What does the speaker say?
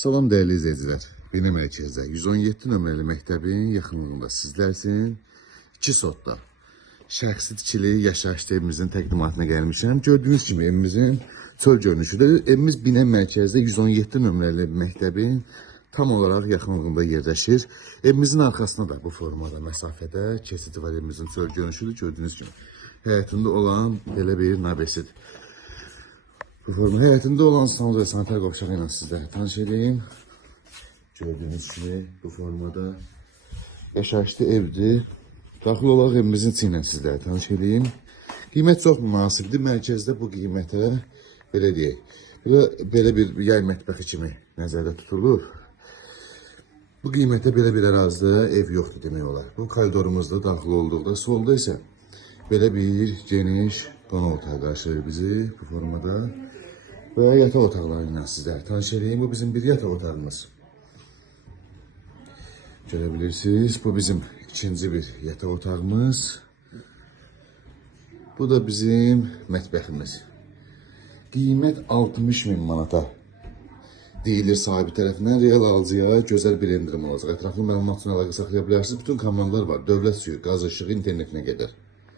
Salam değerli izleyiciler. Beni mərkəzdə 117 nömrəli məktəbin yaxınlığında sizlərsin. 2 sotda şəxsi tikili yaşayış evimizin təqdimatına gəlmişəm. Gördüğünüz kimi evimizin çöl görünüşüdür. Evimiz Binə mərkəzdə 117 nömrəli məktəbin tam olarak yaxınlığında yerləşir. Evimizin arxasında da bu formada məsafədə keçidi var. Evimizin çöl görünüşüdür. Gördüğünüz kimi həyətində olan belə bir nabesidir. Bu formu həyətində olan sanal və sanitar qovşağı ilə sizlərə tanış edeyim. Gördüğünüz gibi bu formada yaşayışlı evdir. Daxil olaraq evimizin içi ilə sizlərə tanış edeyim. Qiymət çox münasibdir. Mərkəzdə bu qiymətə belə deyək, belə bir yay mətbəxi kimi nəzərdə tutulur. Bu qiymətə belə bir ərazidə ev yoxdur demək olar. Bu koridorumuzda daxil olduqda solda isə belə bir geniş qonaq otağı qarşılayır bizi bu formada. Və yataq otaqlarıyla sizlərə tanış edeyim. Bu bizim bir yataq otağımız. Görebilirsiniz. Bu bizim ikinci bir yataq otağımız. Bu da bizim mətbəximiz. Qiymət 60.000 manata deyilir sahibi tərəfindən. Real alıcıya gözəl bir endirim olacaq. Ətraflı məlumat üçün əlaqə saxlaya bilərsiniz. Bütün komandalar var. Dövlət suyu, qaz, işığı, internetinə qədər.